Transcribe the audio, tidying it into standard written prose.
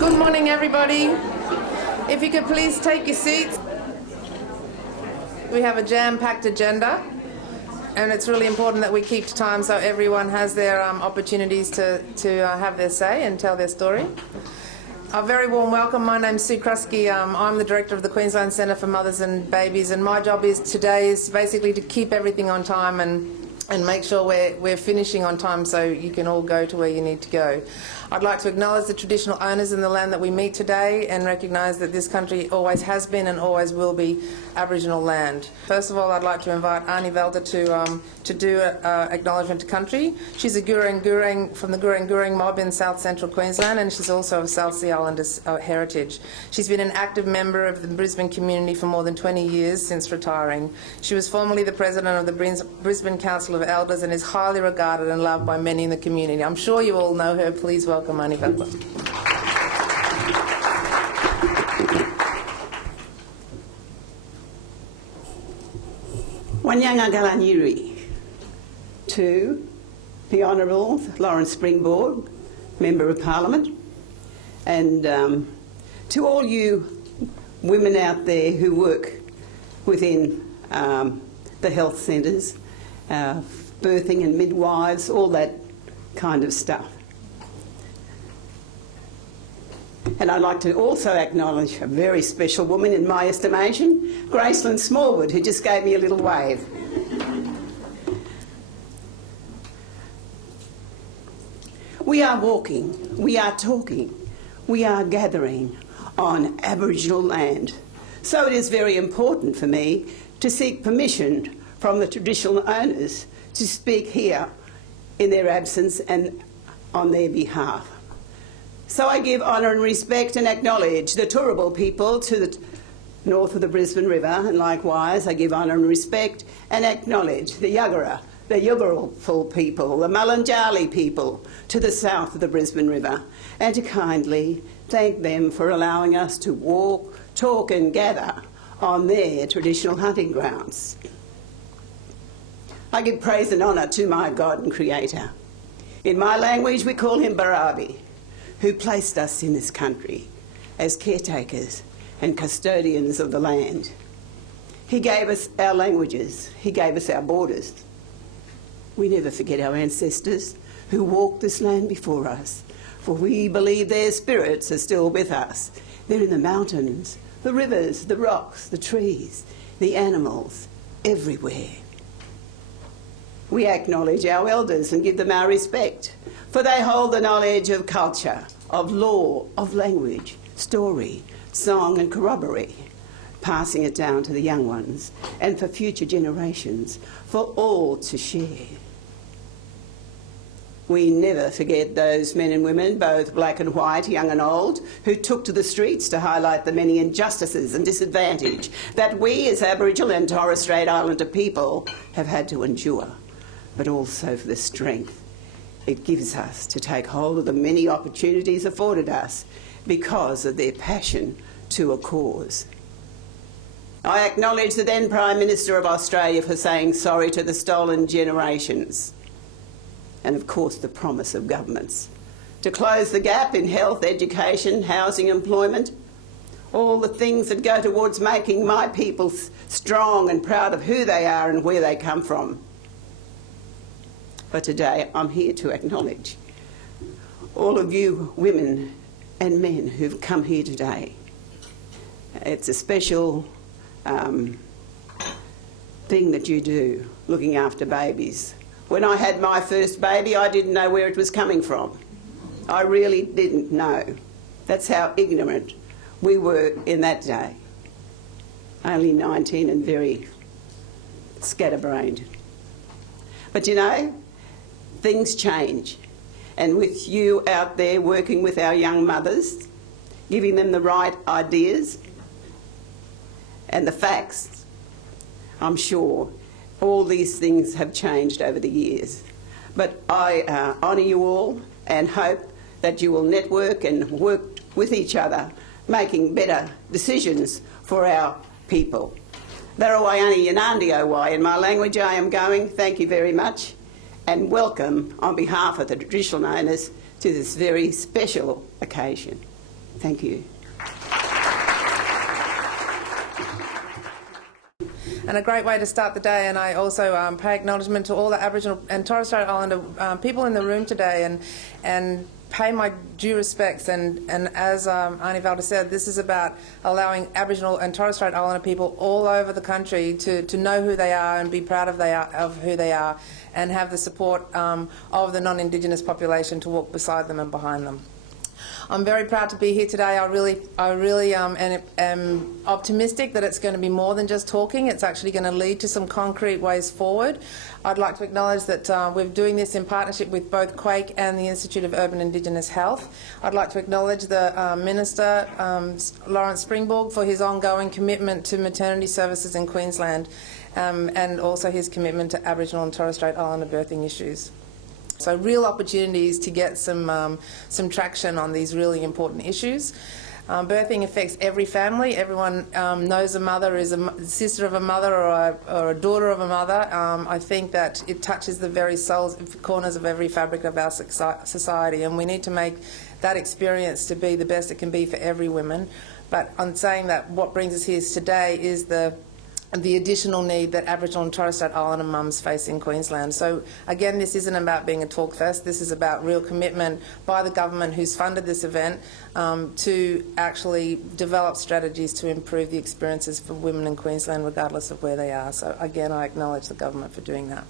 Good morning, everybody. If you could please take your seats. We have a jam-packed agenda, and it's really important that we keep to time so everyone has their opportunities to have their say and tell their story. A very warm welcome. My name's Sue Krusky. I'm the director of the Queensland Centre for Mothers and Babies, and my job today is basically to keep everything on time and make sure we're finishing on time so you can all go to where you need to go. I'd like to acknowledge the traditional owners in the land that we meet today and recognise that this country always has been and always will be Aboriginal land. First of all, I'd like to invite Arnie Velder to do acknowledgement to country. She's a Gureng from the Gureng mob in South Central Queensland, and she's also of South Sea Islanders heritage. She's been an active member of the Brisbane community for more than 20 years since retiring. She was formerly the president of the Brisbane Council of Elders and is highly regarded and loved by many in the community. I'm sure you all know her. Please welcome Arnie Velder. Wanyanga Galanyiri. To the Honourable Lawrence Springborg, Member of Parliament, and to all you women out there who work within the health centres, birthing and midwives, all that kind of stuff. And I'd like to also acknowledge a very special woman in my estimation, Gracelyn Smallwood, who just gave me a little wave. We are walking, we are talking, we are gathering on Aboriginal land. So it is very important for me to seek permission from the traditional owners to speak here in their absence and on their behalf. So I give honour and respect and acknowledge the Turrbal people to the north of the Brisbane River, and likewise I give honour and respect and acknowledge the Yuggera, the Yuggerful people, the Mulunjali people to the south of the Brisbane River, and to kindly thank them for allowing us to walk, talk and gather on their traditional hunting grounds. I give praise and honour to my God and Creator. In my language we call him Barabi, who placed us in this country as caretakers and custodians of the land. He gave us our languages, he gave us our borders. We never forget our ancestors who walked this land before us, for we believe their spirits are still with us. They're in the mountains, the rivers, the rocks, the trees, the animals, everywhere. We acknowledge our elders and give them our respect, for they hold the knowledge of culture, of law, of language, story, song and corroboree, passing it down to the young ones and for future generations, for all to share. We never forget those men and women, both black and white, young and old, who took to the streets to highlight the many injustices and disadvantage that we as Aboriginal and Torres Strait Islander people have had to endure, but also for the strength it gives us to take hold of the many opportunities afforded us because of their passion to a cause. I acknowledge the then Prime Minister of Australia for saying sorry to the stolen generations, and of course the promise of governments to close the gap in health, education, housing, employment, all the things that go towards making my people strong and proud of who they are and where they come from. But today I'm here to acknowledge all of you women and men who've come here today. It's a special thing that you do, looking after babies. When I had my first baby, I didn't know where it was coming from. I really didn't know. That's how ignorant we were in that day. Only 19 and very scatterbrained. But you know, things change. And with you out there working with our young mothers, giving them the right ideas and the facts, I'm sure all these things have changed over the years. But I honour you all and hope that you will network and work with each other, making better decisions for our people. Dharawayani Yanandi Owai. In my language I am going. Thank you very much and welcome on behalf of the traditional owners to this very special occasion. Thank you. And a great way to start the day, and I also pay acknowledgement to all the Aboriginal and Torres Strait Islander people in the room today, and pay my due respects. And as Arnie Valda said, this is about allowing Aboriginal and Torres Strait Islander people all over the country to know who they are and be proud of who they are, and have the support of the non-Indigenous population to walk beside them and behind them. I'm very proud to be here today. I really am optimistic that it's going to be more than just talking. It's actually going to lead to some concrete ways forward. I'd like to acknowledge that we're doing this in partnership with both Quake and the Institute of Urban Indigenous Health. I'd like to acknowledge the Minister, Lawrence Springborg, for his ongoing commitment to maternity services in Queensland, and also his commitment to Aboriginal and Torres Strait Islander birthing issues. So real opportunities to get some traction on these really important issues. Birthing affects every family. Everyone knows a mother is a sister of a mother or a daughter of a mother. I think that it touches the very souls, corners of every fabric of our society, and we need to make that experience to be the best it can be for every woman. But on saying that, what brings us here today is the additional need that Aboriginal and Torres Strait Islander mums face in Queensland. So again, this isn't about being a talk fest. This is about real commitment by the government who's funded this event to actually develop strategies to improve the experiences for women in Queensland regardless of where they are. So again, I acknowledge the government for doing that.